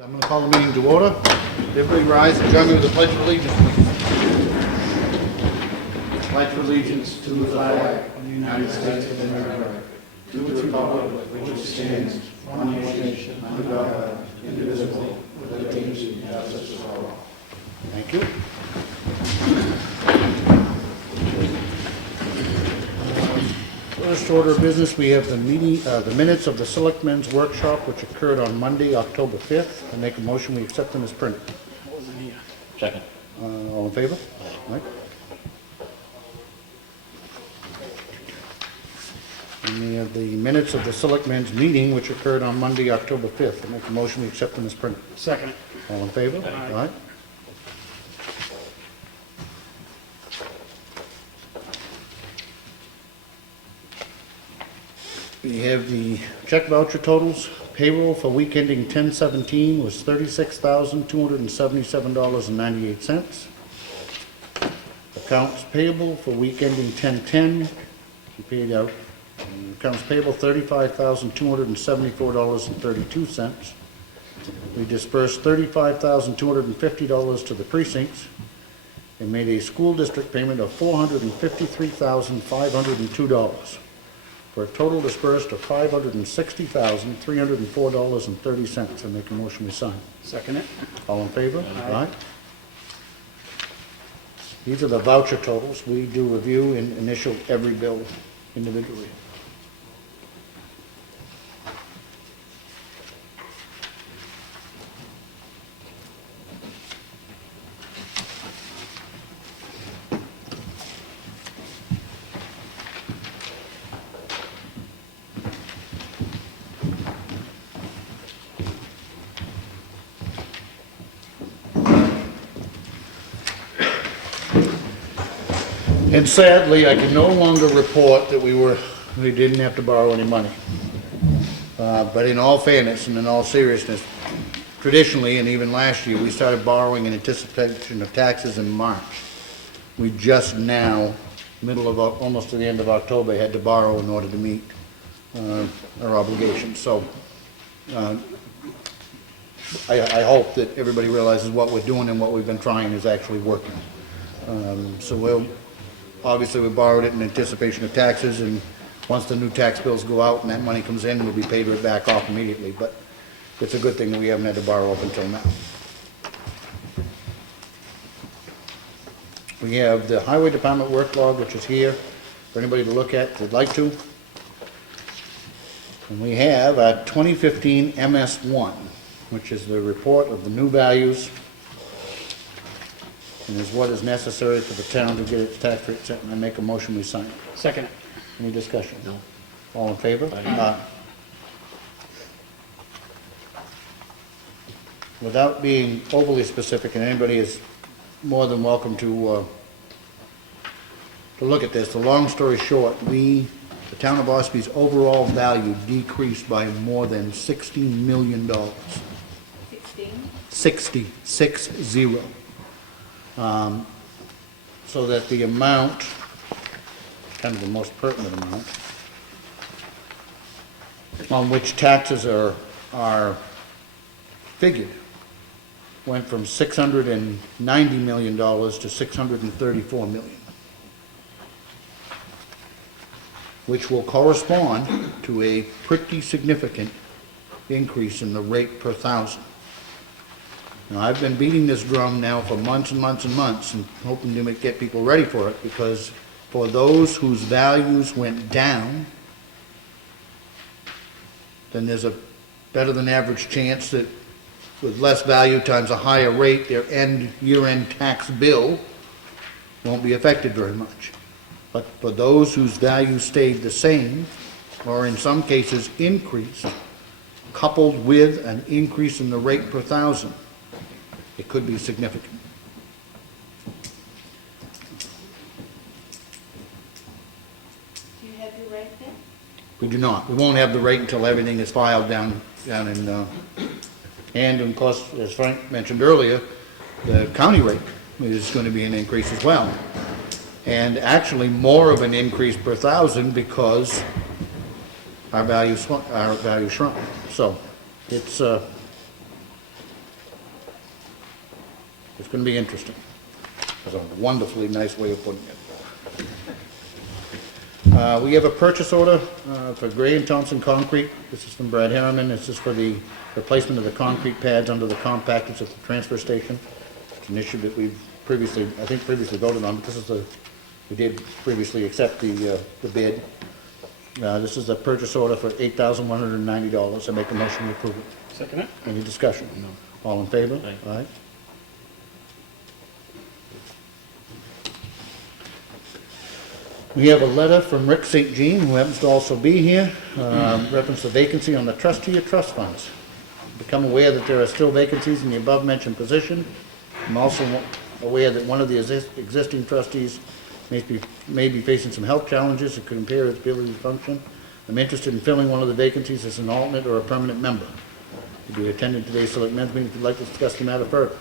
I'm going to call the meeting to order. Everybody rise and join me with the Pledge of Allegiance, please. Pledge allegiance to the flag of the United States of America, to the republic which stands one nation under God, indivisible, with liberty and justice for all. Thank you. First order of business, we have the minutes of the Selectmen's workshop, which occurred on Monday, October 5th. I make a motion we accept them as printed. Second. All in favor? Right. And we have the minutes of the Selectmen's meeting, which occurred on Monday, October 5th. I make a motion we accept them as printed. Second. All in favor? Aye. Aye. We have the check voucher totals. Payroll for week ending 10/17 was $36,277.98. Accounts payable for week ending 10/10, we paid out, accounts payable $35,274.32. We dispersed $35,250 to the precincts and made a school district payment of $453,502. For a total dispersed of $560,304.30. I make a motion we sign. Second it. All in favor? Aye. These are the voucher totals. We do review and initial every bill individually. And sadly, I can no longer report that we didn't have to borrow any money. But in all fairness and in all seriousness, traditionally and even last year, we started borrowing in anticipation of taxes in March. We just now, almost to the end of October, had to borrow in order to meet our obligations. So I hope that everybody realizes what we're doing and what we've been trying is actually working. Obviously, we borrowed it in anticipation of taxes, and once the new tax bills go out and that money comes in, we'll be paid right back off immediately. But it's a good thing that we haven't had to borrow up until now. We have the Highway Department work log, which is here for anybody to look at if they'd like to. And we have our 2015 MS1, which is the report of the new values and is what is necessary for the town to get its tax rate set, and I make a motion we sign it. Second it. Any discussion? No. All in favor? Aye. Without being overly specific, and anybody is more than welcome to look at this, the long story short, the town of Ossepee's overall value decreased by more than $60 million. 16? 60. So that the amount, kind of the most pertinent amount, on which taxes are figured, went from $690 million to $634 million, which will correspond to a pretty significant increase in the rate per thousand. Now, I've been beating this drum now for months and months and months and hoping to get people ready for it, because for those whose values went down, then there's a better than average chance that with less value times a higher rate, their year-end tax bill won't be affected very much. But for those whose values stayed the same, or in some cases increased, coupled with an increase in the rate per thousand, it could be significant. Do you have your rate there? We do not. We won't have the rate until everything is filed down in, and of course, as Frank mentioned earlier, the county rate is going to be an increase as well. And actually more of an increase per thousand because our value shrunk. So it's It's gonna be interesting. That's a wonderfully nice way of putting it. We have a purchase order for Gray and Thompson Concrete. This is from Brad Harriman. This is for the replacement of the concrete pads under the compactors at the transfer station. It's an issue that we've previously voted on, but this is we did previously accept the bid. This is a purchase order for $8,190. I make a motion to approve it. Second it? Any discussion? No. All in favor? Aye. Aye. We have a letter from Rick St. Jean, who happens to also be here, reference the vacancy on the trustee of trust funds. Become aware that there are still vacancies in the above-mentioned position. I'm also aware that one of the existing trustees may be facing some health challenges that could impair its ability to function. I'm interested in filling one of the vacancies as an alternate or a permanent member. If you attended today's selectmen's meeting, if you'd like to discuss the matter further.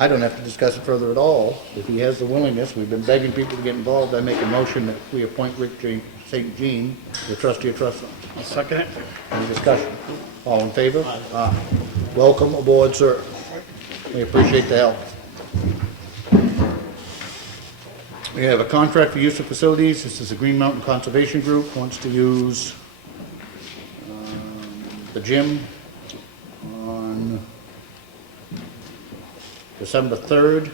I don't have to discuss it further at all. If he has the willingness, we've been begging people to get involved. I make a motion that we appoint Rick St. Jean, the trustee of trust funds. I'll second it. Any discussion? All in favor? Aye. Welcome aboard, sir. We appreciate the help. We have a contract for use of facilities. This is the Green Mountain Conservation Group, wants to use the gym on December 3rd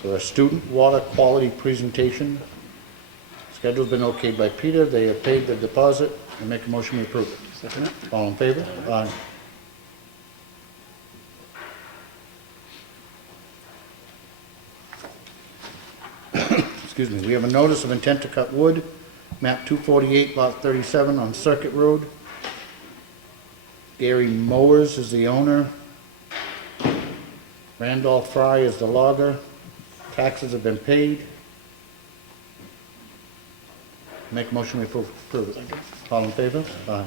for a student water quality presentation. Schedule's been okayed by Peter. They have paid the deposit. I make a motion to approve it. Second it? All in favor? Aye. Excuse me. We have a notice of intent to cut wood, map 248, lot 37 on Circuit Road. Gary Mowers is the owner. Randolph Fry is the logger. Taxes have been paid. Make a motion to approve it. All in favor? Aye.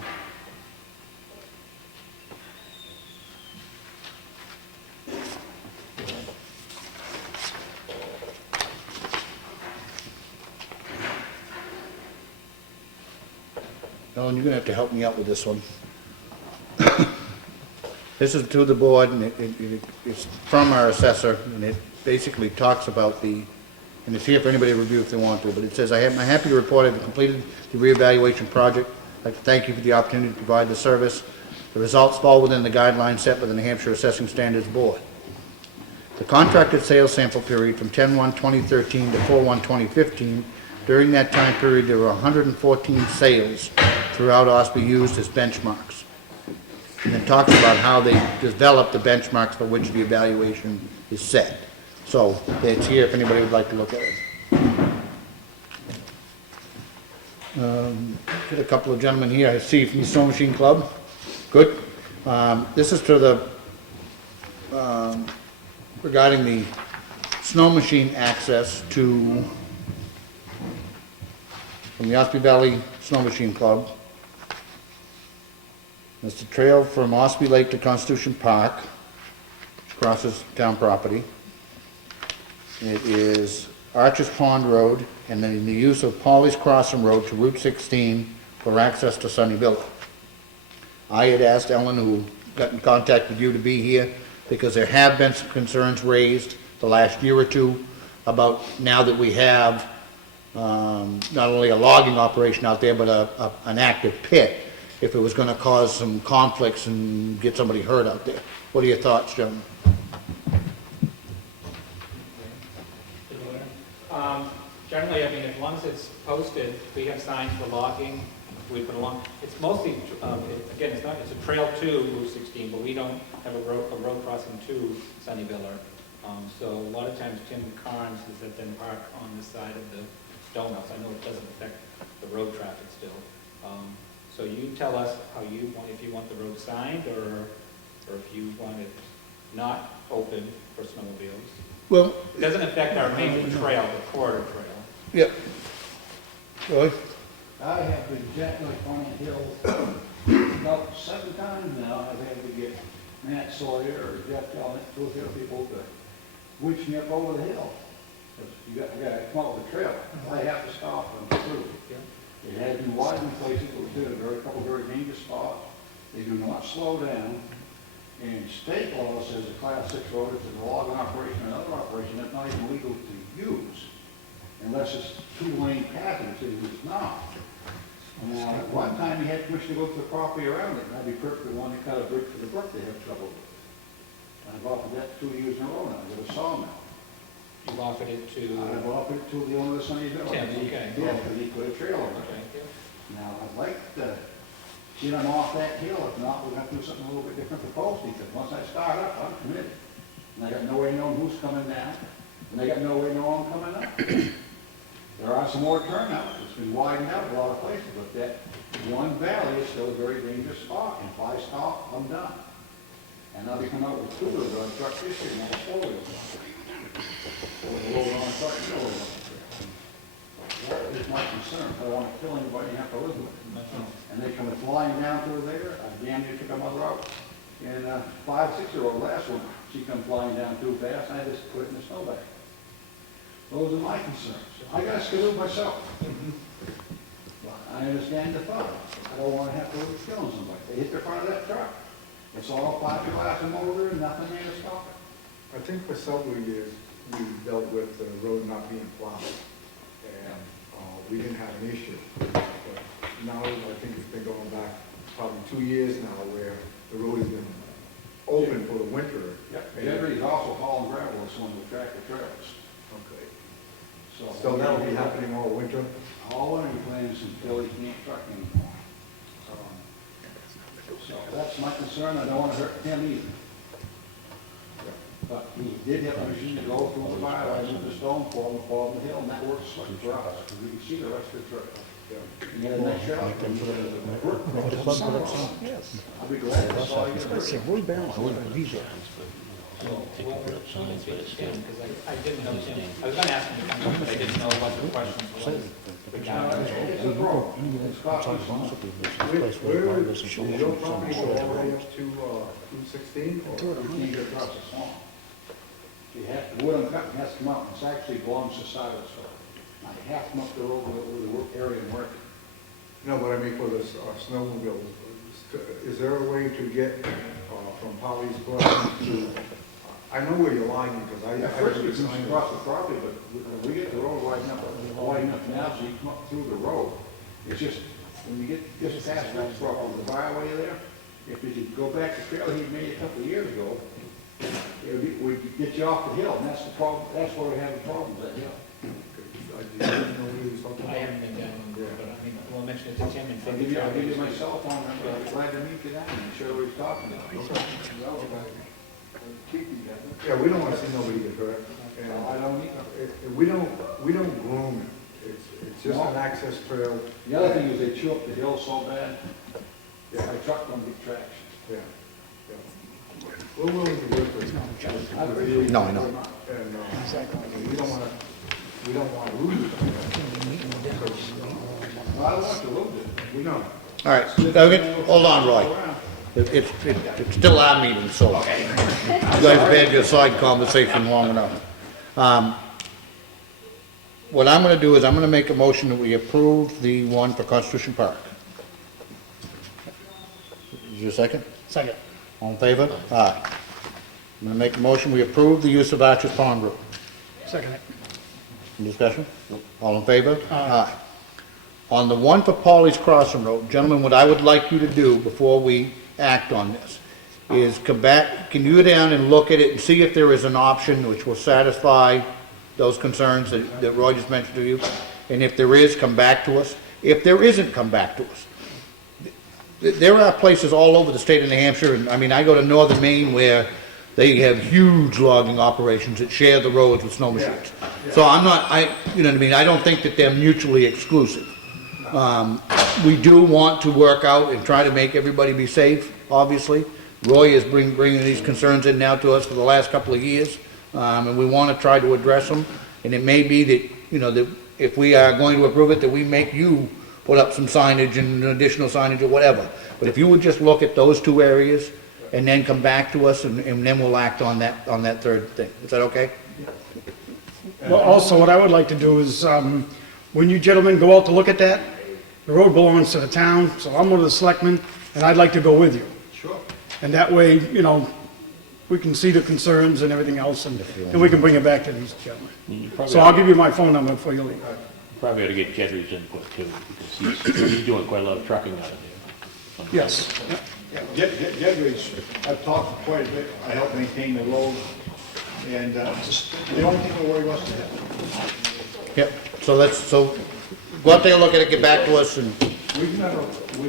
Ellen, you're gonna have to help me out with this one. This is to the board, and it's from our assessor, and it basically talks about and it's here for anybody to review if they want to, but it says, I'm happy to report I've completed the reevaluation project. I'd like to thank you for the opportunity to provide the service. The results fall within the guidelines set by the New Hampshire Assessing Standards Board. The contracted sales sample period from 10/1/2013 to 4/1/2015, during that time period, there were 114 sales throughout Ossipee used as benchmarks. And it talks about how they develop the benchmarks for which the evaluation is set. So it's here if anybody would like to look at it. Got a couple of gentlemen here I see from the Snow Machine Club. Good. This is to the regarding the snow machine access from the Ossipee Valley Snow Machine Club. It's the trail from Ossipee Lake to Constitution Park, which crosses town property. It is Arches Pond Road, and then the use of Polly's Crossing Road to Route 16 for access to Sunny Village. I had asked Ellen, who got in contact with you, to be here, because there have been some concerns raised the last year or two about, now that we have not only a logging operation out there, but an active pit, if it was going to cause some conflicts and get somebody hurt out there. What are your thoughts, gentlemen? Generally, I mean, as long as it's posted, we have signs for logging, we put along, it's mostly, again, it's a trail to Route 16, but we don't have a road crossing to Sunnyville. So a lot of times Tim Carnes is at then park on the side of the stone house. I know it doesn't affect the road traffic still. So you tell us how you want, if you want the road signed, or if you want it not open for snowmobiles. Well, It doesn't affect our main trail, the corridor trail. yep. Roy? I have been gently on the hill about 7 times now. I've had to get Matt Sawyer or Jeff Talent, 2 or 3 people to wish me up over the hill. 'Cause you got to come up with a trail. I have to stop and through. It has been widened places, but we've been in a couple very dangerous spots. They do not slow down. And state law says a class 6 road, if it's a logging operation or another operation, it's not even legal to use unless it's 2-lane passage, which it's not. Now, at one time, you had permission to go to the property around it, and I'd be perfectly willing to cut a bridge for the brook they have trouble with. And I've offered that 2 years in a row now, with a sawmill. You offered it to, I've offered it to the owner of the Sunny Village. Tim, okay. Yeah, because he put a trailer on okay, it. Now, I'd like to get them off that hill, if not, we're gonna do something a little bit different for posting, because once I start up, I'm committed. And I got no way knowing who's coming down, and they got no way knowing I'm coming up. There are some more turnouts, it's been widened out a lot of places, but that one valley is still a very dangerous spot, and if I stop, I'm done. And I'll be coming out with 2 wheels on truck this year, not 4 wheels. With a load on truck, no load on truck. That is my concern, I don't want to kill anybody and have to live with it. And they come flying down through there, I damn near took them mother out. And a 5-6-year-old last one, she come flying down too fast, and I just put it in the snowbank. Those are my concerns. I got a skidoo myself. But I understand the thought. I don't want to have to live killing somebody. They hit the front of that truck. It's all fiberglass and motor and nothing there to stop it. I think for several years, we dealt with the road not being plowed, and we didn't have an issue. But now, I think it's been going back probably 2 years now, where the road has been open for the winter. Yep. Jerry's also hauling gravel on some of the tractor trailers. Okay. So So that'll be happening all winter? all winter he plans until he can't truck anymore. So that's my concern. I don't want to hurt him either. But he did have permission to go through the fire, with the stone fall on the hill, and that works for us, because we can see the rest of the trail. And then the next trail, I'll be glad to saw you. well, let me speak to Tim, because I didn't know Tim, I was gonna ask him to come up, but I didn't know what the questions were. It's a problem. It's costing us money. Where is your property go all the way up to 216? You can't get across the swamp. You have, the wood I'm cutting has to come out, it's actually belongs to Silas, so I have to come up the road where the work area and work. No, but I mean for the snowmobile, is there a way to get from Polly's Crossing to, I know where you're lying, because I First we actually can signed cross the property, but we get the road wide enough now, so you come up through the road. It's just, when you get just past that property, the byway there, if you could go back to the trail he made a couple of years ago, we'd get you off the hill, and that's the problem, that's where we have the problems, that hill. I didn't know what he was talking I about. haven't been down, but I mean, we'll mention it to Tim and I'll figure give you out. my cell phone number, I'd be glad to meet you down and show you what he's talking about. Yeah, we don't want to see nobody get hurt. And I don't either. we don't groom it. It's just an access trail. The other thing is they chew up the hill so bad, my truck don't get traction. Yeah, yeah. We're willing to work with you. No, I know. And we don't want to lose it. Well, I don't want to lose it. We know. All right, okay, hold on, Roy. It's still our meeting, so you guys have had your side conversation long enough. What I'm gonna do is I'm gonna make a motion that we approve the one for Constitution Park. Is your second? Second. All in favor? Aye. I'm gonna make a motion, we approve the use of Archer's Pond Road. Second it. Any discussion? All in favor? Aye. On the one for Pauley's Crossing Road, gentlemen, what I would like you to do before we act on this is come back, can you go down and look at it and see if there is an option which will satisfy those concerns that Roy just mentioned to you? And if there is, come back to us. If there isn't, come back to us. There are places all over the state of New Hampshire, and I mean, I go to northern Maine where they have huge logging operations that share the roads with snow machines. So I'm not, you know what I mean, I don't think that they're mutually exclusive. We do want to work out and try to make everybody be safe, obviously. Roy is bringing these concerns in now to us for the last couple of years, and we want to try to address them. And it may be that, you know, that if we are going to approve it, that we make you put up some signage and additional signage or whatever. But if you would just look at those two areas and then come back to us, and then we'll act on that third thing. Is that okay? Well, also, what I would like to do is, when you gentlemen go out to look at that, the road belongs to the town, so I'm one of the selectmen, and I'd like to go with you. Sure. And that way, you know, we can see the concerns and everything else, and we can bring it back to these gentlemen. You probably So I'll give you my phone number before you leave. Probably ought to get Jedry's input too, because he's doing quite a lot of trucking out of there. Yes. Jedward's, I've talked quite a bit, I help maintain the road, and just, the only thing I worry about is that Yep, so go out there, look at it, get back to us, and, We've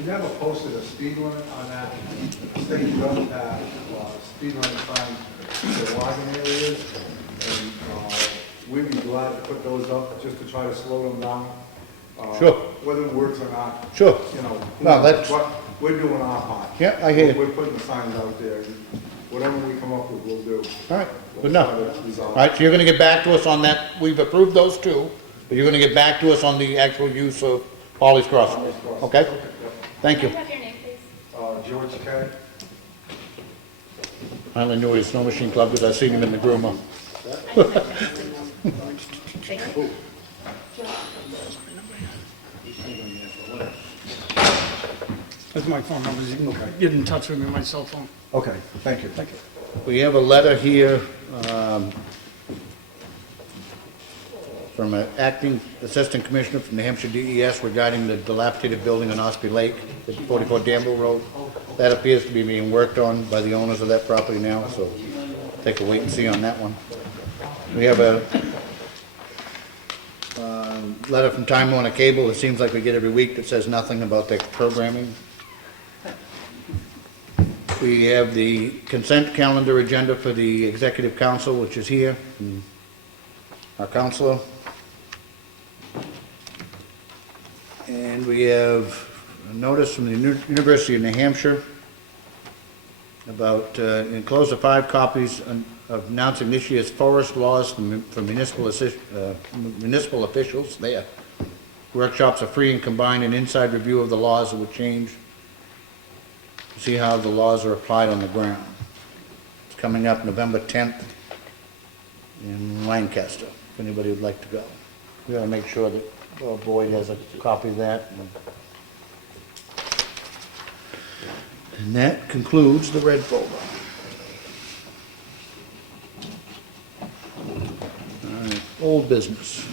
never posted a speed limit on that state road path, speed limit signs for logging areas. And, we'd be glad to put those up just to try to slow them down. Sure. Whether it works or not. Sure. You know. No, that's- But we're doing our part. Yeah, I hear you. We're putting the signs out there. Whatever we come up with, we'll do. all right, We'll good enough. try to All resolve right, so you're gonna get back to us on that, we've approved those two, but you're gonna get back to us on the actual use of Holly's Crossing, okay? Thank you. Can I have your name, please? George Kennedy. I only knew he was Snow Machine Club because I seen him in the groomer. Thank you. That's my phone number. You can get in touch with me on my cell phone. Okay, thank you. Thank you. We have a letter here from an acting assistant commissioner from New Hampshire DES regarding the dilapidated building on Ossipee Lake at 44 Danville Road. That appears to be being worked on by the owners of that property now, so take a wait and see on that one. We have a letter from Time Warner Cable, it seems like we get every week, that says nothing about their programming. We have the consent calendar agenda for the executive council, which is here, and our counselor. And we have a notice from the University of New Hampshire about, enclosed are 5 copies of announcing this year's forest laws from municipal officials there. Workshops are free and combined an inside review of the laws that would change. See how the laws are applied on the ground. It's coming up November 10th in Lancaster, if anybody would like to go. We gotta make sure that Boyd has a copy of that. And that concludes the red folder. All right, old business.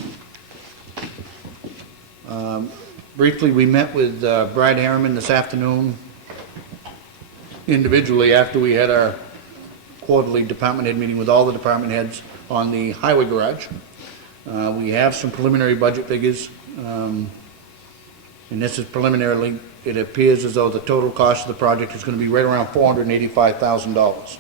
Briefly, we met with Brad Harriman this afternoon individually after we had our quarterly department head meeting with all the department heads on the highway garage. We have some preliminary budget figures, and this is preliminarily. It appears as though the total cost of the project is going to be right around $485,000.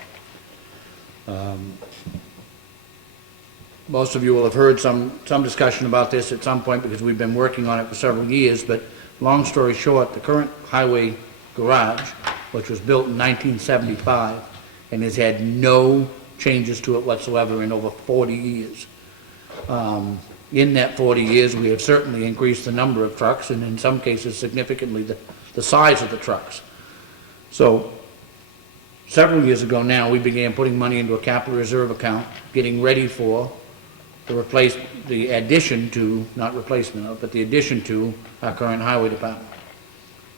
Most of you will have heard some discussion about this at some point because we've been working on it for several years, but long story short, the current highway garage, which was built in 1975 and has had no changes to it whatsoever in over 40 years. In that 40 years, we have certainly increased the number of trucks and in some cases significantly the size of the trucks. So several years ago now, we began putting money into a capital reserve account, getting ready for the addition to, not replacement of, but the addition to our current highway department.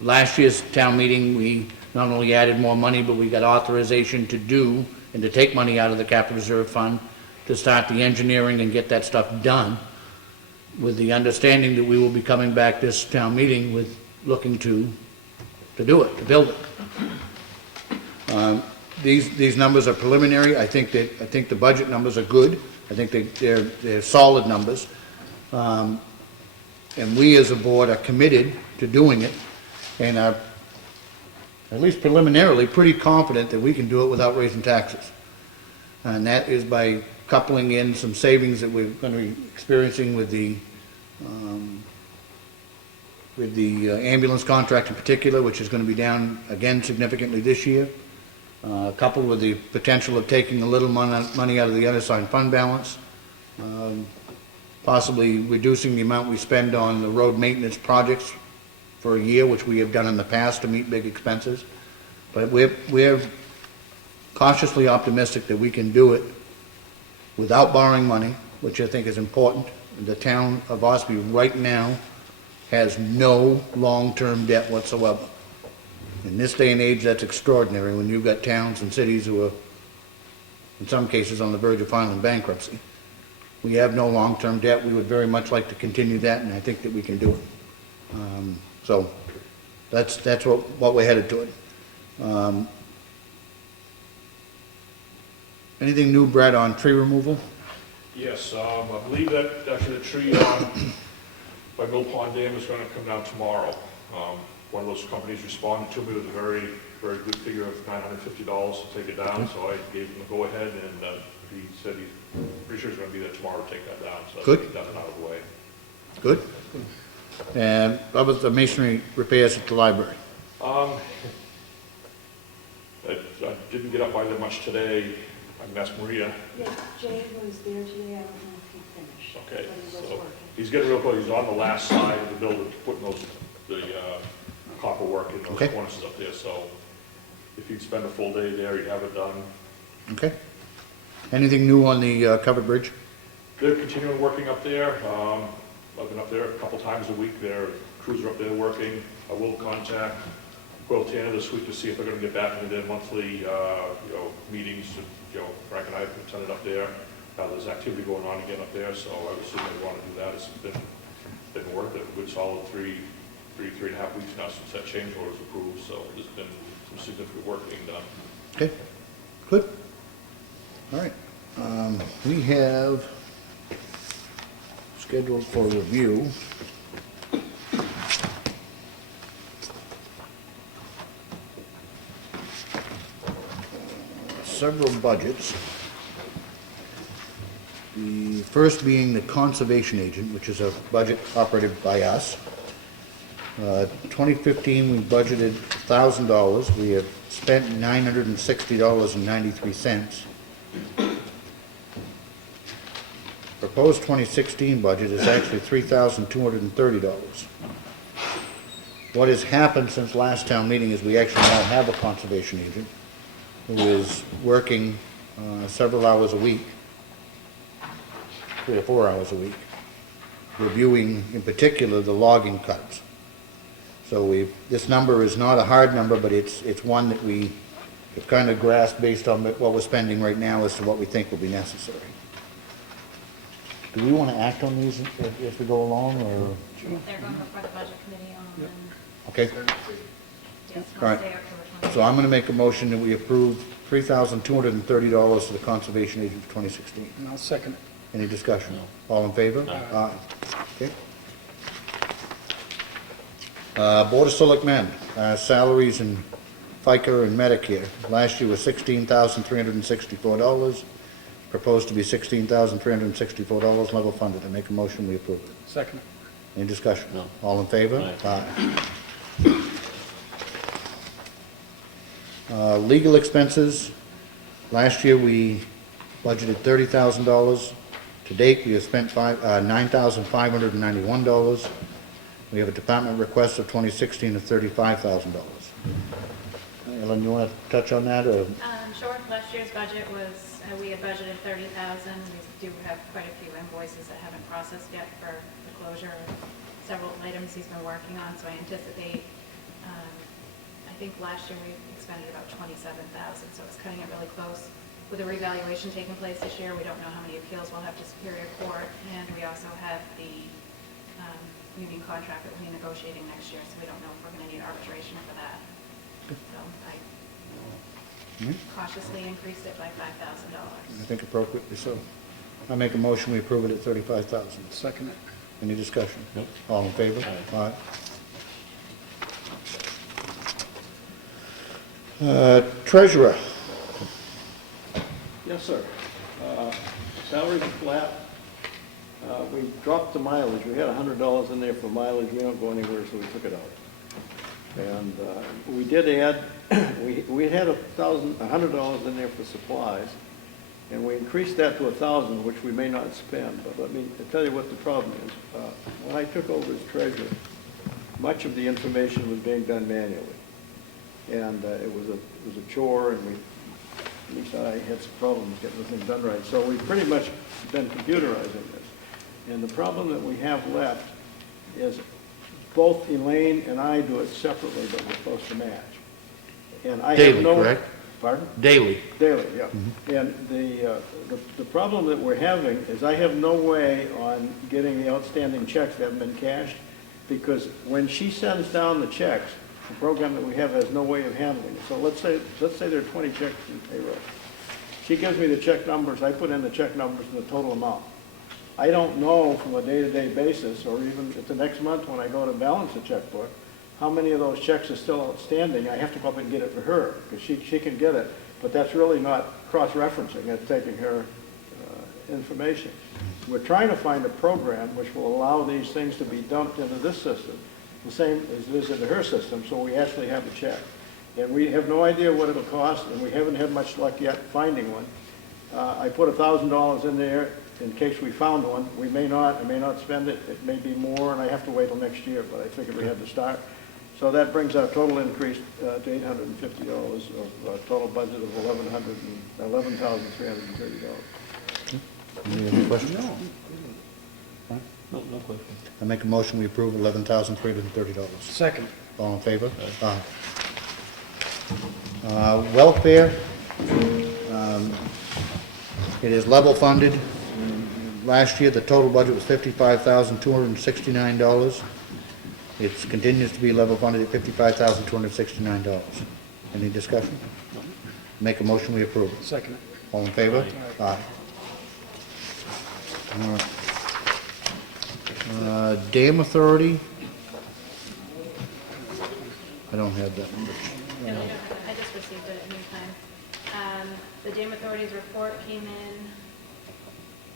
Last year's town meeting, we not only added more money, but we got authorization to do and to take money out of the capital reserve fund to start the engineering and get that stuff done, with the understanding that we will be coming back this town meeting with looking to do it, to build it. These numbers are preliminary. I think the budget numbers are good. I think they're solid numbers. And we as a board are committed to doing it and are, at least preliminarily, pretty confident that we can do it without raising taxes. And that is by coupling in some savings that we're going to be experiencing with the ambulance contract in particular, which is going to be down again significantly this year, coupled with the potential of taking a little money out of the unassigned fund balance, possibly reducing the amount we spend on the road maintenance projects for a year, which we have done in the past to meet big expenses. But we're cautiously optimistic that we can do it without borrowing money, which I think is important. The town of Ossipee right now has no long-term debt whatsoever. In this day and age, that's extraordinary when you've got towns and cities who are, in some cases, on the verge of filing bankruptcy. We have no long-term debt. We would very much like to continue that, and I think that we can do it. So that's what we're headed toward. Anything new, Brad, on tree removal? Yes, I believe that actually the tree on by Mill Pond Dam is going to come down tomorrow. One of those companies responded to me with a very, very good figure of $950 to take it down, so I gave him the go-ahead, and he said he's pretty sure he's going to be there tomorrow to take that down, so Good. that's done and out of the way. Good. And what was the masonry repairs at the library? I didn't get up by there much today. I asked Maria. Yeah, Jay was there today, I don't know if he finished. Okay, but he was so working. he's getting real close. He's on the last side of the building, putting the copper work in those Okay. cornices up there. So if you'd spend a full day there, you'd have it done. Okay. Anything new on the covered bridge? They're continuing working up there. I've been up there a couple times a week. Their crews are up there working. I will contact Quiltana this week to see if they're going to get back into their monthly, meetings. Frank and I have attended up there. There's activity going on again up there, so I would assume they want to do that. It's been worth it. A good solid three and a half weeks now since that change order was approved. So there's been some significant work being done. Okay, good. All right. We have scheduled for review several budgets. The first being the conservation agent, which is a budget operated by us. 2015, we budgeted $1,000. We have spent $960.93. Proposed 2016 budget is actually $3,230. What has happened since last town meeting is we actually now have a conservation agent who is working several hours a week, 3 or 4 hours a week, reviewing in particular the logging cuts. So this number is not a hard number, but it's one that we have kind of grasped based on what we're spending right now as to what we think will be necessary. Do we want to act on these as we go along, or? They're going before the budget committee on, Okay, yes, All right. Wednesday, October 20th. so I'm going to make a motion that we approve $3,230 to the conservation agent for 2016. And I'll second it. Any discussion? All in favor? Aye. Okay. Board of Selectmen, salaries and FICA and Medicare. Last year was $16,364. Proposed to be $16,364 level funded. I make a motion, we approve it. Second. Any discussion? No. All in favor? Aye. Legal expenses. Last year, we budgeted $30,000. To date, we have spent $9,591. We have a department request of 2016 of $35,000. Ellen, you want to touch on that, or? Sure, last year's budget was, we had budgeted $30,000. We do have quite a few invoices that haven't processed yet for the closure of several items he's been working on, so I anticipate, I think last year we expended about $27,000, so it's cutting it really close. With the revaluation taking place this year, we don't know how many appeals we'll have to Superior Court, and we also have the union contract that we'll be negotiating next year, so we don't know if we're going to need arbitration for that. So I cautiously increased it by $5,000. I think appropriately so. I make a motion, we approve it at $35,000. Second it. Any discussion? Nope. All in favor? Aye. Aye. Treasurer, Yes, sir. Salaries are flat. We dropped the mileage. We had $100 in there for mileage. We don't go anywhere, so we took it out. And we did add, we had $100 in there for supplies, and we increased that to $1,000, which we may not spend. But let me tell you what the problem is. When I took over as treasurer, much of the information was being done manually, and it was a chore, and at least I had some problems getting the thing done right. So we've pretty much been computerizing this. And the problem that we have left is both Elaine and I do it separately, but we're supposed to match. And I have Daily, no. correct? Pardon? Daily. Daily, yeah. And the problem that we're having is I have no way on getting the outstanding checks that haven't been cashed, because when she sends down the checks, the program that we have has no way of handling it. So let's say there are 20 checks in payroll. She gives me the check numbers, I put in the check numbers and the total amount. I don't know from a day-to-day basis, or even at the next month when I go to balance the checkbook, how many of those checks are still outstanding. I have to go up and get it for her, because she can get it, but that's really not cross-referencing, it's taking her information. We're trying to find a program which will allow these things to be dumped into this system, the same as it is into her system, so we actually have a check. And we have no idea what it'll cost, and we haven't had much luck yet finding one. I put $1,000 in there in case we found one. We may not, I may not spend it, it may be more, and I have to wait till next year, but I figured we had to start. So that brings our total increase to $850 of a total budget of $11,330. Any other questions? No question. I make a motion, we approve $11,330. Second. All in favor? Aye. Welfare, it is level funded. Last year, the total budget was $55,269. It continues to be level funded at $55,269. Any discussion? Make a motion, we approve. Second. All in favor? Aye. All right. Dam Authority. I don't have that. No, I just received it in meantime. The Dam Authority's report came in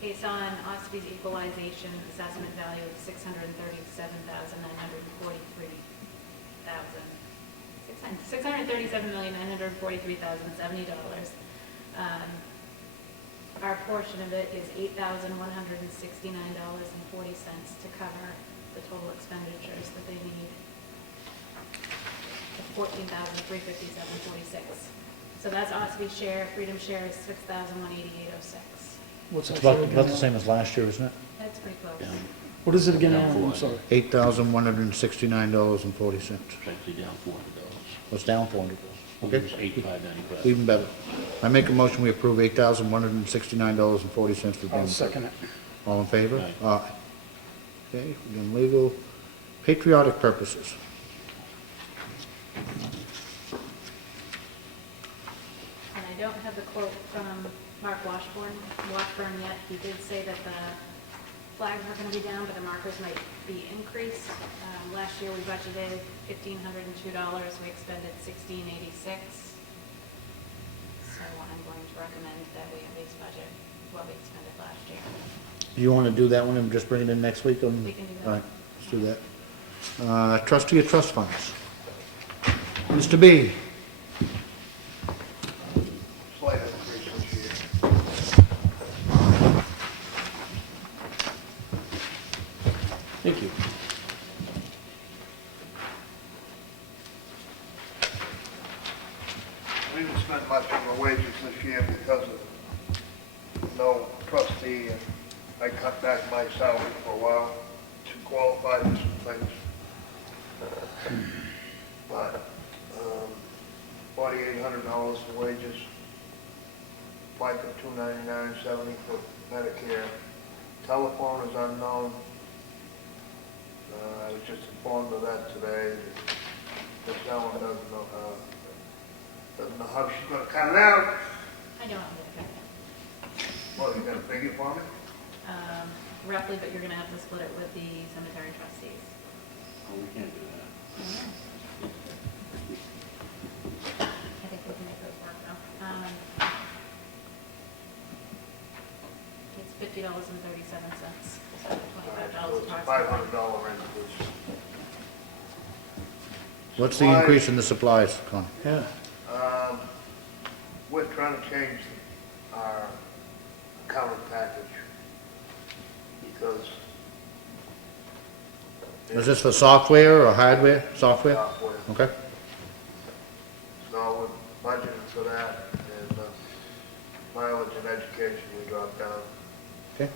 based on Osspi's equalization assessment value of $637,943,070. Our portion of it is $8,169.40 to cover the total expenditures that they need. $14,357.46. So that's Ossipee's share. Freedom share is $6,188.06. What's that? About the same as last year, isn't it? That's pretty close. Down, What is it again, Alan? I'm sorry. $8,169.40. actually down $400. What's down $400? It Okay, was $8,595. even better. I make a motion, we approve $8,169.40 for I'll Dam. second it. All in favor? Aye. Aye. Okay, we're done legal. Patriotic purposes. And I don't have the quote from Mark Washburn yet. He did say that the flags are going to be down, but the markers might be increased. Last year we budgeted $1,502. We expended $1,686. So I'm going to recommend that we at least budget what we expended last year. Do you want to do that one and just bring it in next week? We can do that. All right, let's do that. Trustee of trust funds. Mr. B. Slight increase this year. Thank you. We didn't spend much on the wages this year because of no trustee, and I cut back my salary for a while to qualify for some things. But $4,800 for wages, FICA $299.70 for Medicare. Telephone is unknown. I was just informed of that today. This gentleman doesn't know how she's gonna cut it out. I don't have it. Well, you got a figure for me? Roughly, but you're going to have to split it with the cemetery trustees. Oh, we can't do that. I think we can make those work though. It's $50.37, so $25 So it's a approximately. $500 increase. What's the increase in the supplies, Con? Yeah. We're trying to change our accounting package because Is this for software or hardware? Software? software. Okay. So we're budgeting for that, and mileage and education we dropped down. Okay.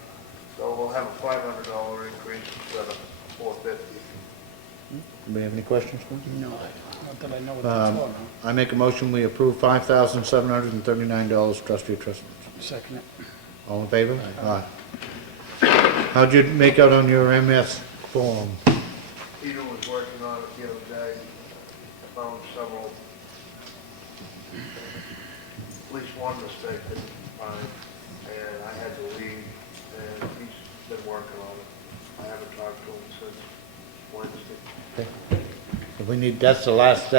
So we'll have a $500 increase instead of $450. Anybody have any questions? Chris? No, not that I know what that's for, no. I make a motion, we approve $5,739 trustee of trustees. Second it. All in favor? Aye. How'd you make out on your MS form? Peter was working on it the other day, found several, at least one mistake that he found, and I had to leave, and he's been working on it. I haven't talked to him since Wednesday. Okay. If we need, that's the last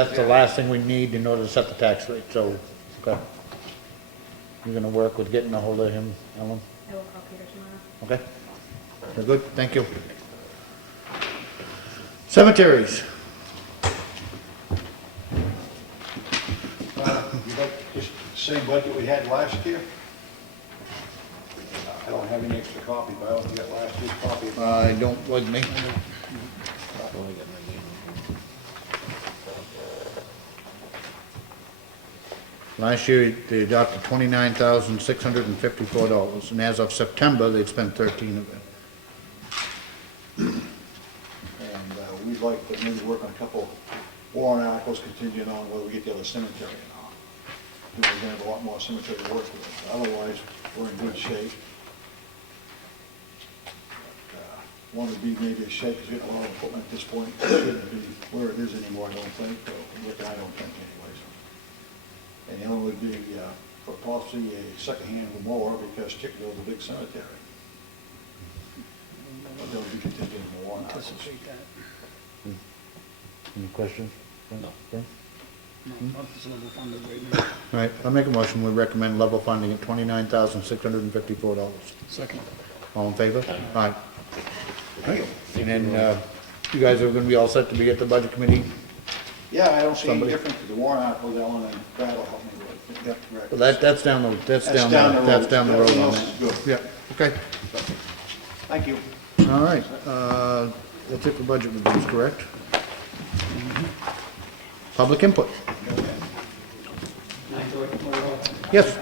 thing we need in order to set the tax rate, so, okay. You're gonna work with getting a hold of him, Ellen? I will call Peter tomorrow. Okay? We're good, thank you. Cemeteries. You got just the same budget we had last year? I don't have any extra copy, but I don't get last year's copy. I don't, with me. Last year, they adopted $29,654, and as of September, they'd spent 13 of it. And we'd like to maybe work on a couple warrant articles contingent on whether we get the other cemetery or not. We're gonna have a lot more cemetery to work with. Otherwise, we're in good shape. Want to be maybe a shed, because we got a lot of equipment at this point. It shouldn't be where it is anymore, I don't think, but I don't think anyways. And the other would be for possibly a second-hand mower, because Chickville's a big cemetery. But that would be contingent on the warrant articles. Anticipate that. Any questions? No. Okay. No, not this level funded right now. All right, I'll make a motion, we recommend level funding at $29,654. Second. All in favor? Aye. And then, you guys are gonna be all set to be at the budget committee? Yeah, I don't see any Somebody- difference to the warrant articles, Ellen and Brad will help me with. Yep, correct. Well, that's down the road on Everything else that. is good. Yeah, okay. Thank you. All right, that's it for budget reviews, correct? Public input. Yes,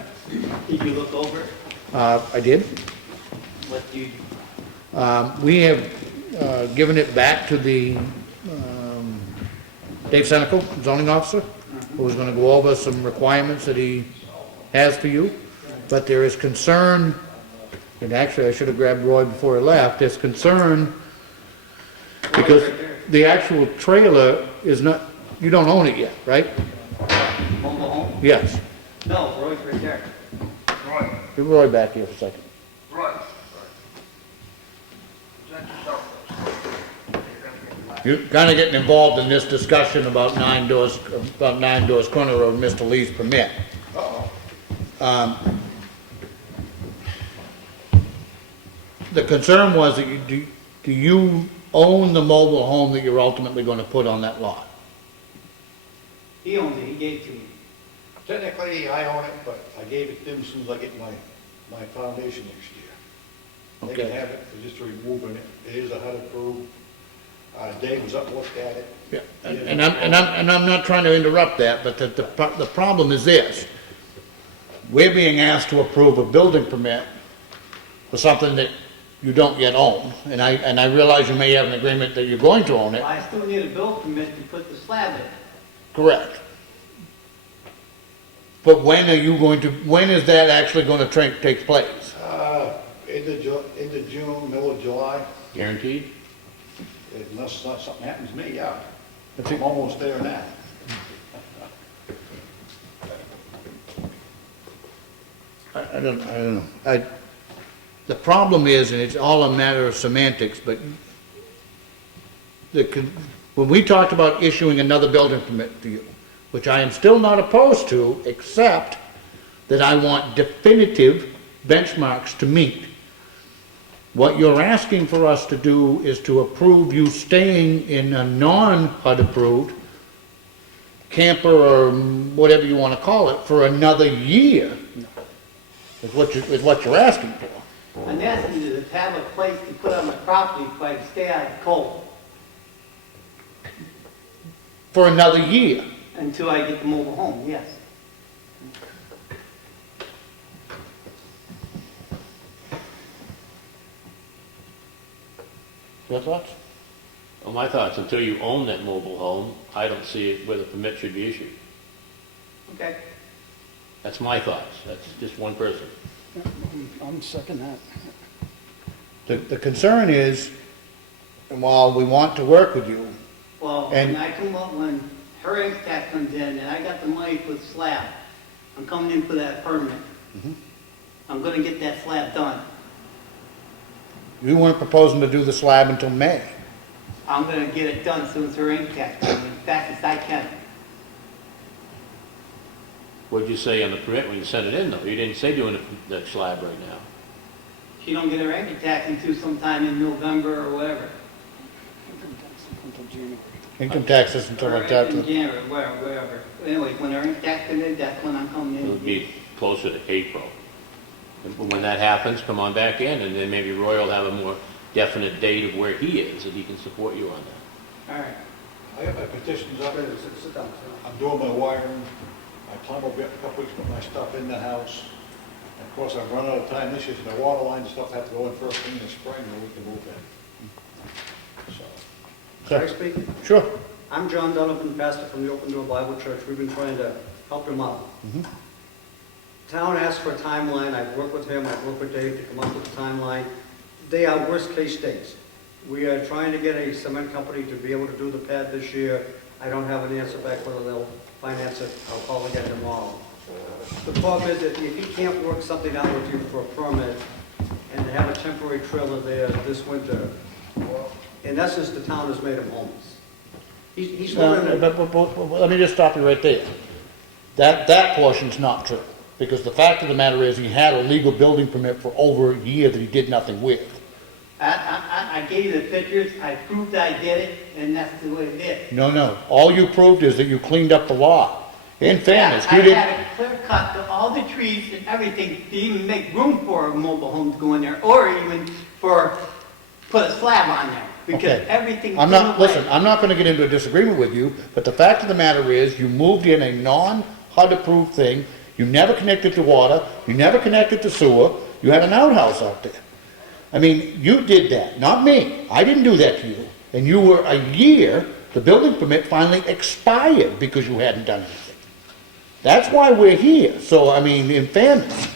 Did you look over it? I did. What do you, We have given it back to the Dave Senecal, zoning officer, who's going to go over some requirements that he has for you. But there is concern, and actually I should have grabbed Roy before he left, there's concern because the actual trailer is not, you don't own it yet, right? mobile home? Yes. No, Roy's right there. Right, Give Roy back here for a second. right. Is that yourself? You're kind of getting involved in this discussion about Nine Doors Corner Road, Mr. Lee's permit. The concern was that do you own the mobile home that you're ultimately going to put on that lot? He owns it, he gave it to me. Technically, I own it, but I gave it to them as soon as I get my foundation next year. They can Okay. have it, for just removing it. It is a HUD approved. Dave was up, looked at it. Yeah, and I'm not trying to interrupt that, but the problem is this. We're being asked to approve a building permit for something that you don't yet own, and I realize you may have an agreement that you're going to own it. I still need a building permit to put the slab in. Correct. But when is that actually going to take place? Into June, middle of July, Guaranteed? unless something happens to me, yeah. That's it. I'm almost there now. I don't know. The problem is, and it's all a matter of semantics, but when we talked about issuing another building permit to you, which I am still not opposed to, except that I want definitive benchmarks to meet. What you're asking for us to do is to approve you staying in a non-HUD approved camper or whatever you want to call it for another year. Is what you're asking for. I'm asking you to have a place to put on the property so I can stay out of the cold For another year. until I get the mobile home, yes. Your thoughts? Well, my thoughts, until you own that mobile home, I don't see it where the permit should be issued. Okay. That's my thoughts. That's just one person. I'm second that. The concern is, and while we want to work with you, Well, And- when I come up, when her impact comes in and I got the money for the slab, I'm coming in for that permit. I'm gonna get that slab done. you weren't proposing to do the slab until May. I'm gonna get it done as soon as her impact comes in, as fast as I can. What'd you say on the permit when you sent it in, though? You didn't say doing the slab right now. She don't get her impact until sometime in November or whatever. Until January. Income taxes until like Or that. in January, wherever. Anyway, when her impact comes in, that's when I'm coming It in. would be closer to April. And when that happens, come on back in, and then maybe Roy will have a more definite date of where he is, and he can support you on that. All right. I have my petitions up. I'm doing my wiring. I plan on a couple weeks, put my stuff in the house. And of course, I've run out of time this year, so my water lines and stuff have to go in first thing in the spring, and we can move in. So, Can I speak? Sure. I'm John Donovan, pastor from the Open Door Bible Church. We've been trying to help him out. Town asked for a timeline. I've worked with him, I've worked with Dave to come up with a timeline. They are worst-case dates. We are trying to get a cement company to be able to do the pad this year. I don't have an answer back whether they'll finance it. I'll call again tomorrow. The problem is that if he can't work something out with you for a permit and to have a temporary trailer there this winter, in essence, the town has made him homeless. He's living in But let me just stop you right there. That portion's not true, because the fact of the matter is, he had a legal building permit for over a year that he did nothing with. I gave you the pictures, I proved I did it, and that's the way it is. No. All you proved is that you cleaned up the lot. In fairness, you I didn't. had it clear cut to all the trees and everything to even make room for a mobile home to go in there, or even for, put a slab on there, because Okay. everything. I'm not, listen, I'm not gonna get into a disagreement with you, but the fact of the matter is, you moved in a non-HUD approved thing, you never connected to water, you never connected to sewer, you had an outhouse out there. I mean, you did that, not me. I didn't do that to you. And you were a year, the building permit finally expired because you hadn't done anything. That's why we're here. So, I mean, in fairness,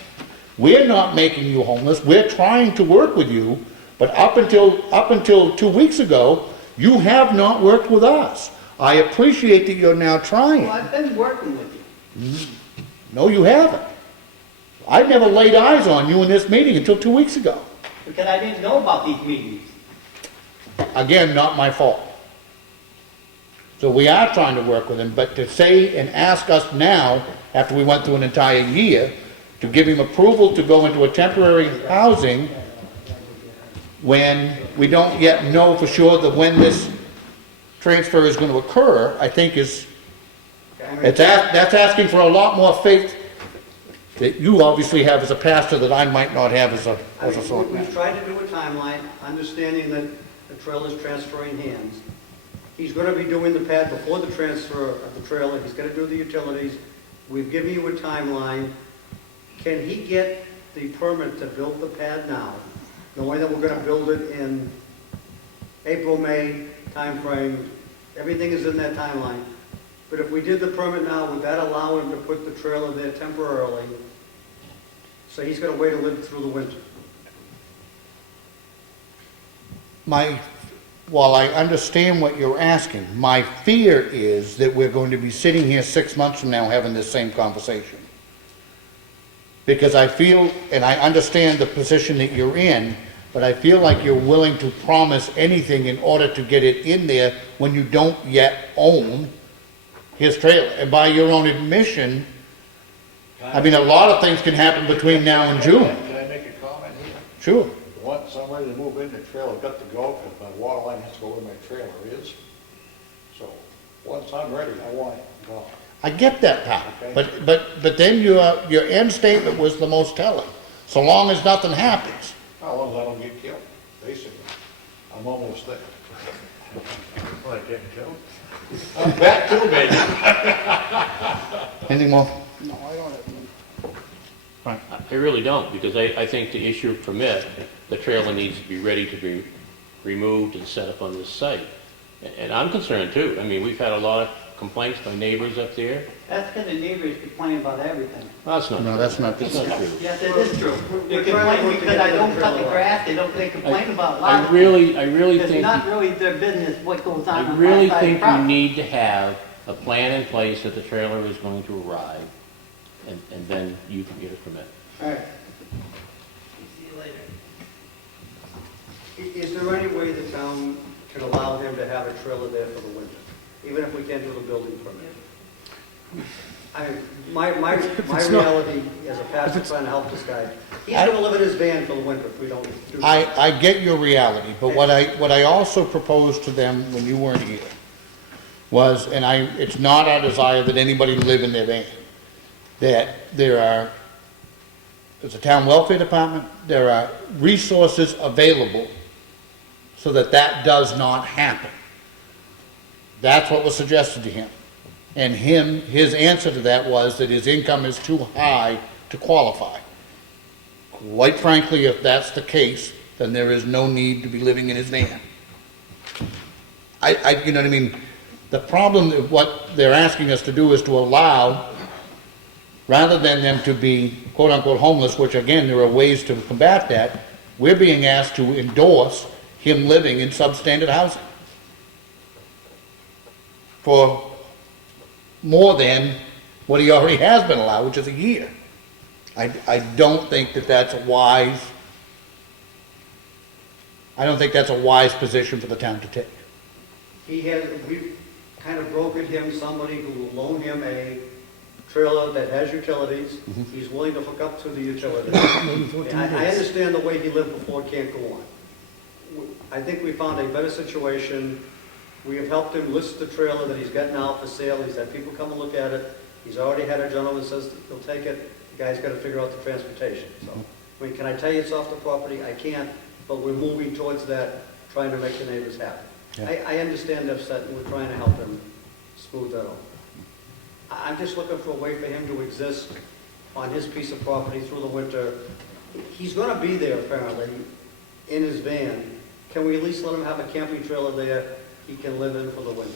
we're not making you homeless, we're trying to work with you, but up until 2 weeks ago, you have not worked with us. I appreciate that you're now trying. Well, I've been working with you. No, you haven't. I never laid eyes on you in this meeting until 2 weeks ago. Because I didn't know about these meetings. Again, not my fault. So we are trying to work with him, but to say and ask us now, after we went through an entire year, to give him approval to go into a temporary housing when we don't yet know for sure that when this transfer is going to occur, I think that's asking for a lot more faith that you obviously have as a pastor that I might not have as a selectman. We've tried to do a timeline, understanding that the trailer's transferring hands. He's gonna be doing the pad before the transfer of the trailer, he's gonna do the utilities. We've given you a timeline. Can he get the permit to build the pad now, knowing that we're gonna build it in April, May timeframe? Everything is in that timeline. But if we did the permit now, would that allow him to put the trailer there temporarily? So he's got a way to live through the winter. While I understand what you're asking, my fear is that we're going to be sitting here 6 months from now having this same conversation. Because I feel, and I understand the position that you're in, but I feel like you're willing to promise anything in order to get it in there when you don't yet own his trailer. And by your own admission, I mean, a lot of things can happen between now and June. Can I make a comment here? Sure. Once I'm ready to move in, the trailer got to go, because my water line has to go where my trailer is. So, once I'm ready, I want it gone. I get that part, Okay. but then your end statement was the most telling. So long as nothing happens. As long as I don't get killed, basically. I'm almost there. What, getting killed? I'm back to baby. Anything more? No, I don't have one. I really don't, because I think to issue a permit, the trailer needs to be ready to be removed and set up on this site. And I'm concerned too. I mean, we've had a lot of complaints by neighbors up there. That's because the neighbors complain about everything. Well, that's not No, true. that's not That's not true. Yes, it is true. They We're trying to complain work because I together don't to cut the drill grass, they complain about I lots. really It's think, not really their business what goes on I on really my side of think the you property. need to have a plan in place that the trailer is going to arrive, and then you can get a permit. All right. See you later. Is there any way the town can allow him to have a trailer there for the winter, even if we can't do the building permit? I mean, my reality as a pastor trying to help this guy, he's gonna live in his van for the winter if we don't do something. I get your reality, but what I also proposed to them when you weren't here was, and it's not our desire that anybody live in their van, that there's a town welfare department, there are resources available so that that does not happen. That's what was suggested to him. And his answer to that was that his income is too high to qualify. Quite frankly, if that's the case, then there is no need to be living in his van. You know what I mean? The problem of what they're asking us to do is to allow, rather than them to be quote-unquote homeless, which again, there are ways to combat that, we're being asked to endorse him living in substandard housing for more than what he already has been allowed, which is a year. I don't think that that's a wise, I don't think that's a wise position for the town to take. We've kind of brokered him somebody who will loan him a trailer that has utilities. He's willing to hook up to the utilities. I understand the way he lived before can't go on. I think we found a better situation. We have helped him list the trailer that he's got now for sale. He's had people come and look at it. He's already had a gentleman says he'll take it. The guy's got to figure out the transportation. So, I mean, can I tell you it's off the property? I can't, but we're moving towards that, trying to make the neighbors happy. Yeah. I understand they're upset, and we're trying to help him smooth that over. I'm just looking for a way for him to exist on his piece of property through the winter. He's going to be there apparently in his van. Can we at least let him have a camping trailer there he can live in for the winter?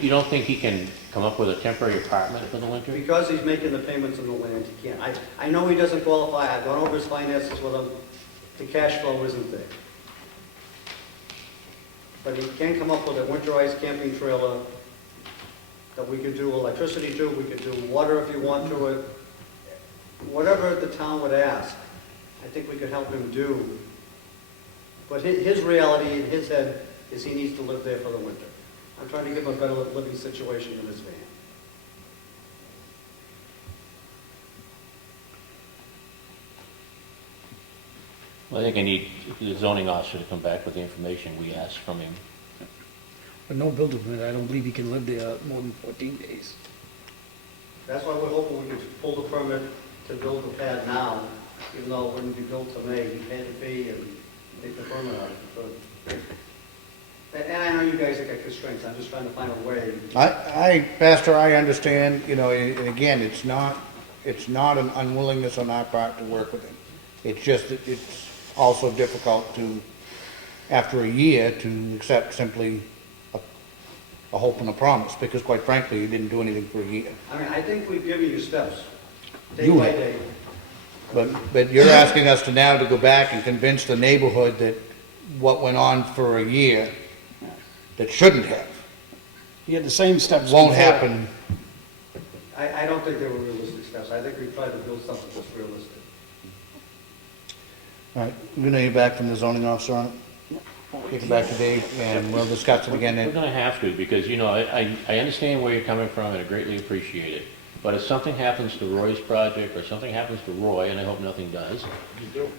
You don't think he can come up with a temporary apartment for the winter? Because he's making the payments on the land, he can't. I know he doesn't qualify. I've gone over his finances with him. The cash flow isn't there. But he can come up with a winterized camping trailer that we could do electricity to, we could do water if you want to it. Whatever the town would ask, I think we could help him do. But his reality in his head is he needs to live there for the winter. I'm trying to give him a better living situation in his van. Well, I think I need the zoning officer to come back with the information we asked from him. But no building permit, I don't believe he can live there more than 14 days. That's why we're hoping we could pull the permit to build the pad now, even though it wouldn't be built till May. He paid the fee and take the permit out of it. And I know you guys have got constraints, I'm just trying to find a way. Pastor, I understand, you know, and again, it's not an unwillingness on our part to work with him. It's just that it's also difficult to, after a year, to accept simply a hope and a promise, because quite frankly, he didn't do anything for a year. I mean, I think we've given you steps, day You by have. day. But you're asking us to now to go back and convince the neighborhood that what went on for a year that shouldn't have, He had the same steps won't before. happen. I don't think they were realistic steps. I think we tried to build something that's realistic. All right, we're gonna hear back from the zoning officer on it. Take it back to Dave, and we'll discuss it again We're then. gonna have to, because, you know, I understand where you're coming from, and I greatly appreciate it. But if something happens to Roy's project, or something happens to Roy, and I hope nothing does,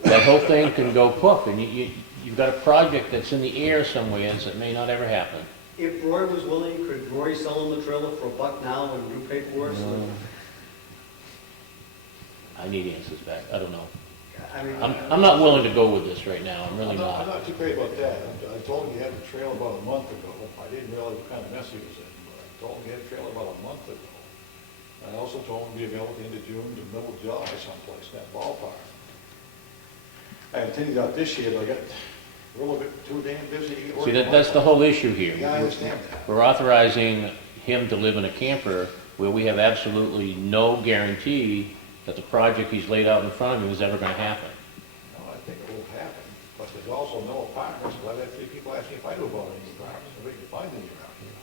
that whole thing can go poof, and you've got a project that's in the air somewhere that may not ever happen. If Roy was willing, could Roy sell him the trailer for $1 now and do paperwork? So, I need answers back, I don't know. I mean, I'm not willing to go with this right now, I'm really I'm not. not too crazy about that. I told him you had the trailer about a month ago. I didn't realize what kind of mess he was in, but I told him you had a trailer about a month ago. I also told him to be available at the end of June to middle of July someplace, in that ballpark. I continued out this year, but We're a little bit too damn busy. See, that's the whole issue here. Yeah, I understand that. We're authorizing him to live in a camper where we have absolutely no guarantee that the project he's laid out in front of him is ever gonna happen. No, I think it will happen, but there's also no apartments. Well, I've had 3 people ask me if I knew about any apartments, if we can find any around here.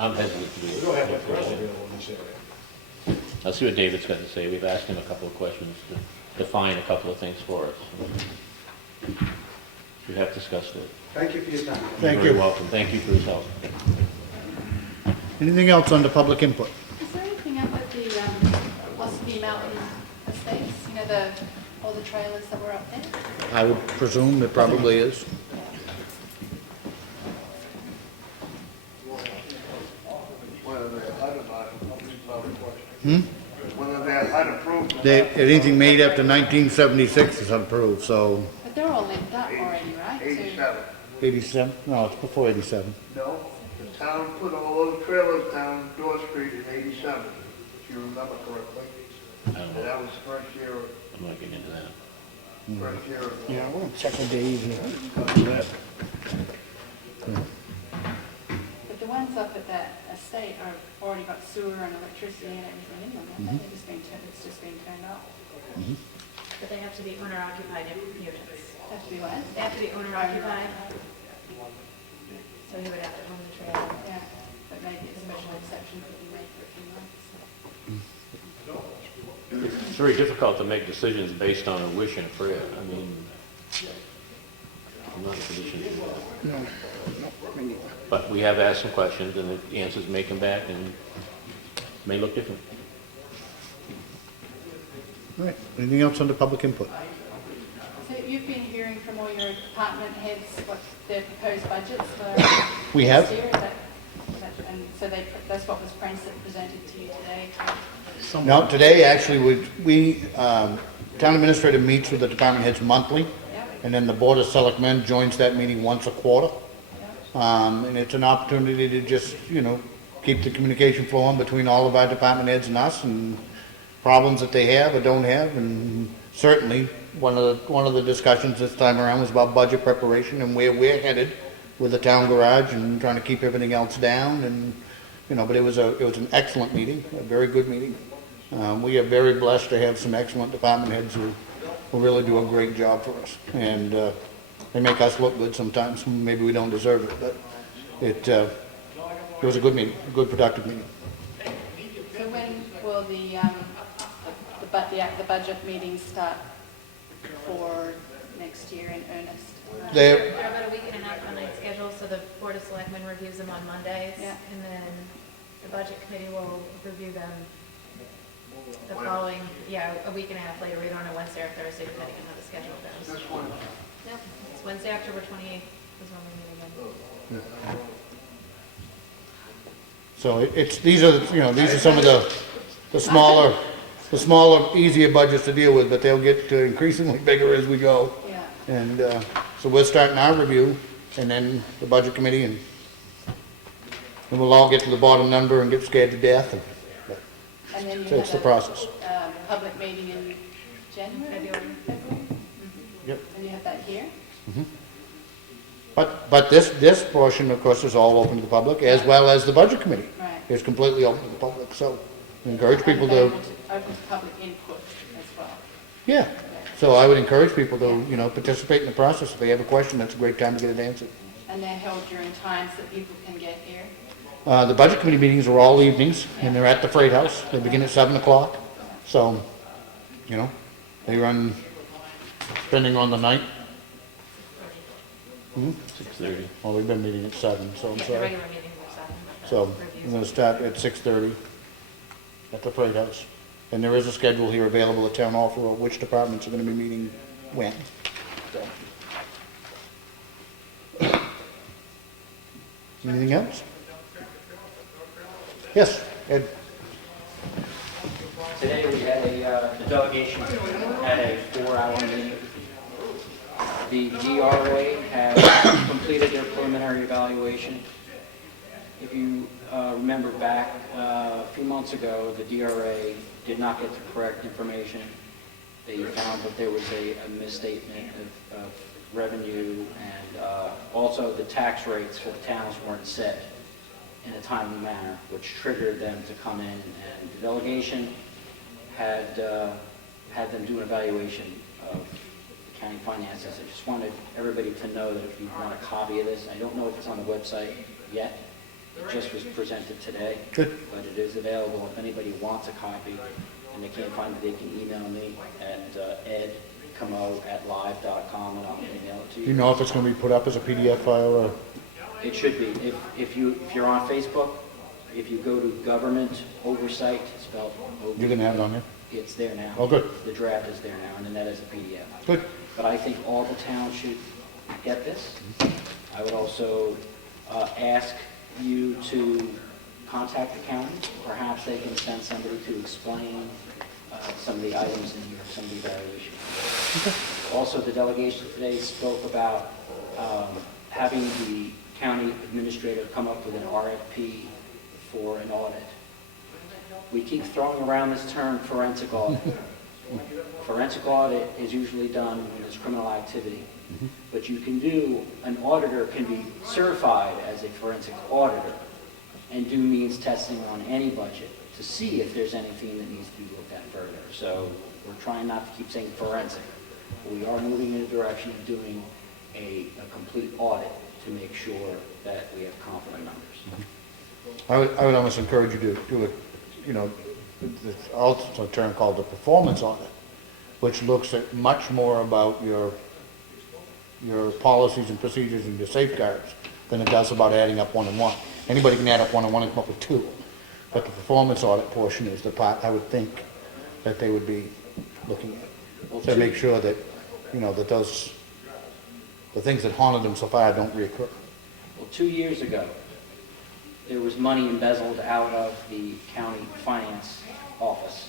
I'm hesitant to do We don't have much rest available in this area. I'll see what David's got to say. We've asked him a couple of questions to define a couple of things for us. We have discussed it. Thank you for your time. You're Thank very you. welcome. Thank you for his help. Anything else under public input? Is there anything up at the Ossipee Mountain Estates, you know, all the trailers that were up there? I would presume it probably is. Whether they're HUD or not, nobody's not a question. Whether they're HUD approved or They, not. anything made after 1976 is approved, so But they're all linked up already, right? So- 87. 87, no, it's before 87. No, the town put all those trailers down Door Street in 87, if you remember correctly. I don't And know. that was the first year, I'm not getting into that. first year. Yeah, I want to check with Dave and that. But the ones up at that estate are already got sewer and electricity and everything in them, haven't they? They're just being it's just been turned off. But they have to be owner occupied units. Have to be what? They have to be owner occupied. So he would have to own the trailer. Yeah, but maybe a special exception could be made for a few months. It's very difficult to make decisions based on a wish and a prayer. I mean, I'm not in a position to do that. But we have asked some questions, and the answers may come back and may look different. All right, anything else under public input? So you've been hearing from all your department heads what their proposed budgets were? We have. this year, and so that's what was presented to you today? No, today, actually, town administrator meets with the department heads monthly, and then the board of selectmen joins that meeting once a quarter. And it's an opportunity to just, keep the communication flowing between all of our department heads and us, and problems that they have or don't have, and certainly, one of the discussions this time around was about budget preparation and where we're headed with the town garage and trying to keep everything else down, and, but it was an excellent meeting, a very good meeting. We are very blessed to have some excellent department heads who really do a great job for us, and they make us look good sometimes. Maybe we don't deserve it, but it was a good meeting, a good productive meeting. So when will the budget meetings start for next year in earnest? They're about a week and a half behind schedule, so the Board of Selectmen reviews them on Mondays. Yeah. And then the Budget Committee will review them the following, a week and a half later. We don't know Wednesday or Thursday, depending on how the schedule goes. This one, Yep, it's Wednesday, October 28th is when we meet again. So these are some of the smaller, easier budgets to deal with, but they'll get increasingly bigger as we go. Yeah. And so we're starting our review, and then the budget committee, and we'll all get to the bottom number and get scared to death. And then you So it's the have process. a public meeting in January? February? Yep. And you have that here? But this portion, of course, is all open to the public, as well as the budget committee. Right. It's completely open to the public, so we encourage people And to, open to public input as well. yeah. So I would encourage people to, participate in the process. If they have a question, that's a great time to get it answered. And they're held during times that people can get here? The budget committee meetings are all evenings, and they're at the Freight House. They begin at 7 o'clock. So, they run, depending on the night. 6:30. Well, we've been meeting at 7, so I'm Yeah, the sorry. regular meetings are 7. but the So reviews I'm going to start at 6:30 at the Freight House. And there is a schedule here available at Town Hall for which departments are going to be meeting when. So. Anything else? Yes, Ed? Today we had the delegation had a 4-hour meeting. The DRA has completed their preliminary evaluation. If you remember back a few months ago, the DRA did not get the correct information. They found that there was a misstatement of revenue, and also the tax rates for the towns weren't set in a timely manner, which triggered them to come in, and the delegation had them do an evaluation of the county finances. I just wanted everybody to know that if you want a copy of this, I don't know if it's on the website yet. It just was presented today. Good. But it is available if anybody wants a copy and they can't find it, they can email me at Comeau@live.com and I'll email it to Do you. you know if it's gonna be put up as a PDF file or? It should be. If you're on Facebook, if you go to Government Oversight, spelled O. You're gonna have it on there? It's there now. Oh, good. The draft is there now, and then that is a PDF. Good. But I think all the towns should get this. I would also ask you to contact the county. Perhaps they can send somebody to explain some of the items in here, some of the evaluation. Also, the delegation today spoke about having the county administrator come up with an RFP for an audit. We keep throwing around this term forensic audit. Forensic audit is usually done when there's criminal activity. But you can do, an auditor can be certified as a forensic auditor and do means testing on any budget to see if there's anything that needs to be looked at further. So we're trying not to keep saying forensic. We are moving in the direction of doing a complete audit to make sure that we have confident numbers. I would almost encourage you to do it, you know, there's also a term called the performance audit, which looks at much more about your policies and procedures and your safeguards than it does about adding up 1 and 1. Anybody can add up 1 and 1 and come up with 2. But the performance audit portion is the part I would think that they would be looking at. To make sure that, you know, that those, the things that haunted them so far don't reoccur. Well, 2 years ago, there was money embezzled out of the county finance office,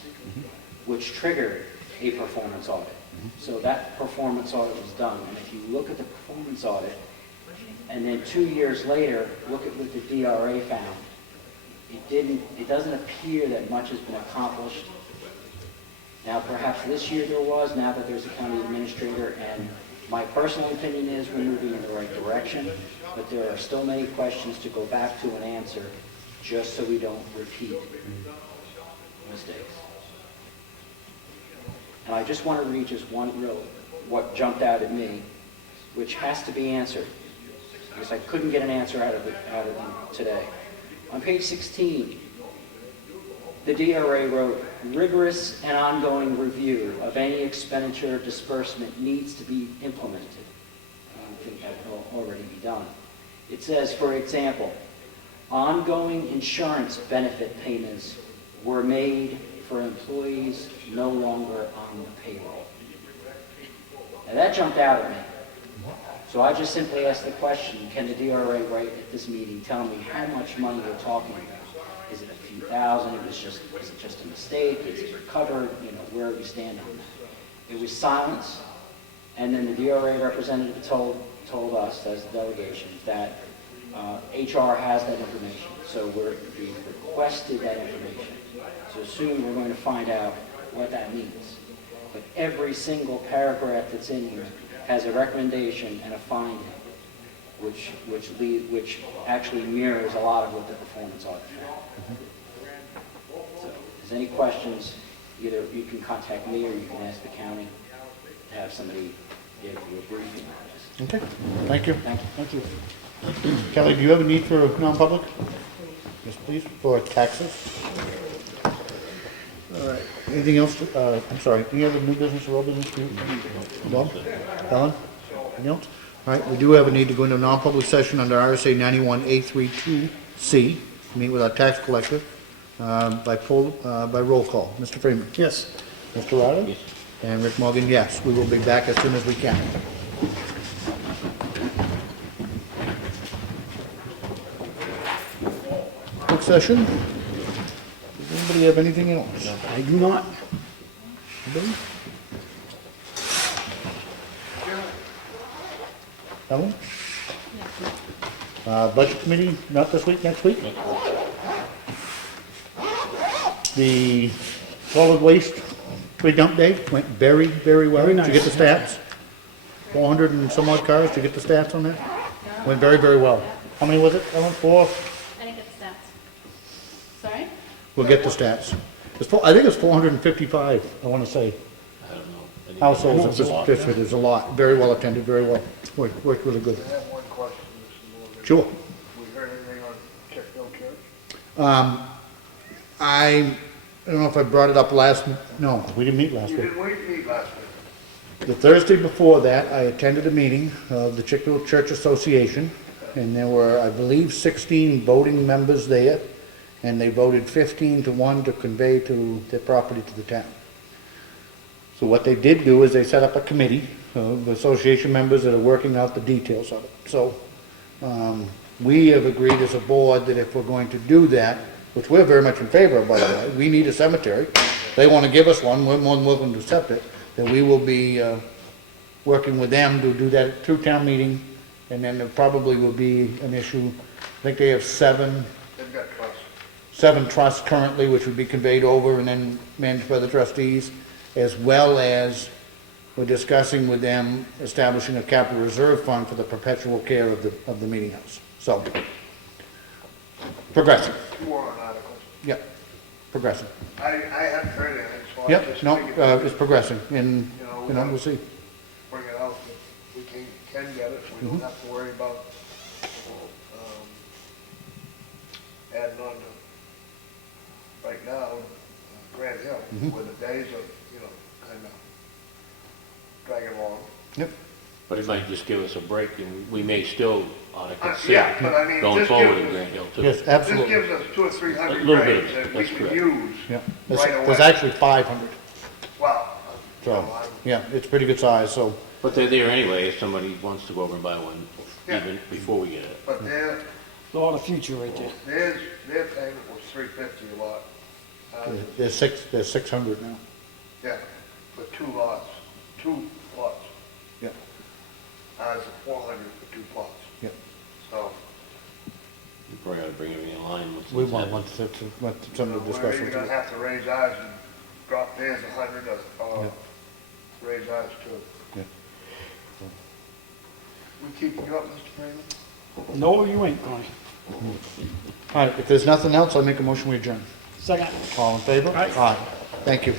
which triggered a performance audit. So that performance audit was done. And if you look at the performance audit, and then 2 years later, look at what the DRA found, it doesn't appear that much has been accomplished. Now, perhaps this year there was, now that there's a county administrator, and my personal opinion is we're moving in the right direction, but there are still many questions to go back to and answer, just so we don't repeat mistakes. And I just want to read just one what jumped out at me, which has to be answered, because I couldn't get an answer out of them today. On page 16, the DRA wrote, rigorous and ongoing review of any expenditure disbursement needs to be implemented. I think that will already be done. It says, for example, ongoing insurance benefit payments were made for employees no longer on the payroll. Now that jumped out at me. So I just simply asked the question, can the DRA right at this meeting tell me how much money we're talking about? Is it a few thousand? Is it just a mistake? Is it recovered? You know, where do we stand on that? It was silence, and then the DRA representative told us as the delegation that HR has that information. So we requested that information. So soon we're going to find out what that means. But every single paragraph that's in here has a recommendation and a finding, which actually mirrors a lot of what the performance audit found. So, if there's any questions, either you can contact me or you can ask the county to have somebody give you a briefing on this. Okay, thank you. Thank you. Thank you. Kelly, do you have a need for non-public? Yes, please, for taxes. All right, anything else? I'm sorry, any other new business or old business for you? Bob? Helen? Anything else? All right, we do have a need to go into a non-public session under RSA 91A32C, meet with our tax collector by roll call. Mr. Freeman? Yes. Mr. Ryder? Yes. And Rick Morgan, yes. We will be back as soon as we can. Quick session. Does anybody have anything else? I do not. Anybody? Helen? Budget committee, not this week, next week? The solid waste pre-dump day went very, very well. Very Did you get the stats? 400 and some odd cars, to get the stats on that? Went very, very well. How many was it, Ellen? 4? I didn't get the stats. Sorry? We'll get the stats. I think it's 455, I want to say. I don't know. I think Households in it's a lot. Pittsford, there's a lot. Very well attended, very well. Worked really good. I have one question, Mr. Morgan. Sure. We heard anything on Checkville Church? I don't know if I brought it up no, we didn't meet last You week. didn't wait to meet last week. The Thursday before that, I attended a meeting of the Chickville Church Association, and there were, I believe, 16 voting members there, and they voted 15-1 to convey to their property to the town. So what they did do is they set up a committee of association members that are working out the details of it. So we have agreed as a board that if we're going to do that, which we're very much in favor of, by the way, we need a cemetery. They want to give us one, we're more than willing to accept it, that we will be working with them to do that through town meeting, and then there probably will be an issue. I think they have seven They've got trust. trusts currently, which would be conveyed over and then managed by the trustees, as well as we're discussing with them establishing a capital reserve fund for the perpetual care of the meeting house. So, progressing. 2 warrant articles. Yep, progressing. I hadn't heard anything, so I Yep, just no, figured, it's progressing, and, we'll see. bring it out, that we can get it, we don't have to worry about, adding on to, right now, Grant Hill, where the days are, kind of dragging along. Yep. But it might just give us a break, and we may still ought to Yeah, consider but I mean, going this forward gives in us- Grant Hill too. Yes, This absolutely. gives us 200 or 300 A little bit of graves it, that we that's can correct. use Yeah, right away. there's actually 500, Well, so, yeah, it's pretty good size, so. But they're there anyway, if somebody wants to go over and buy one, Yeah. even before we get it. but their A lot of future right there. payment was $350 a lot. There's 600 now. Yeah, for 2 lots, 2 plots. Yeah. Ours are 400 for 2 plots. Yeah. So, You probably ought to bring everything in line with. We want some of the we're discussion. either gonna have to raise ours and drop theirs 100 or raise ours too. Yeah. We keeping you up, Mr. Freeman? No, you ain't, Connie. All right, if there's nothing else, I'll make a motion we adjourn. Second. All in favor? Aye. Thank you.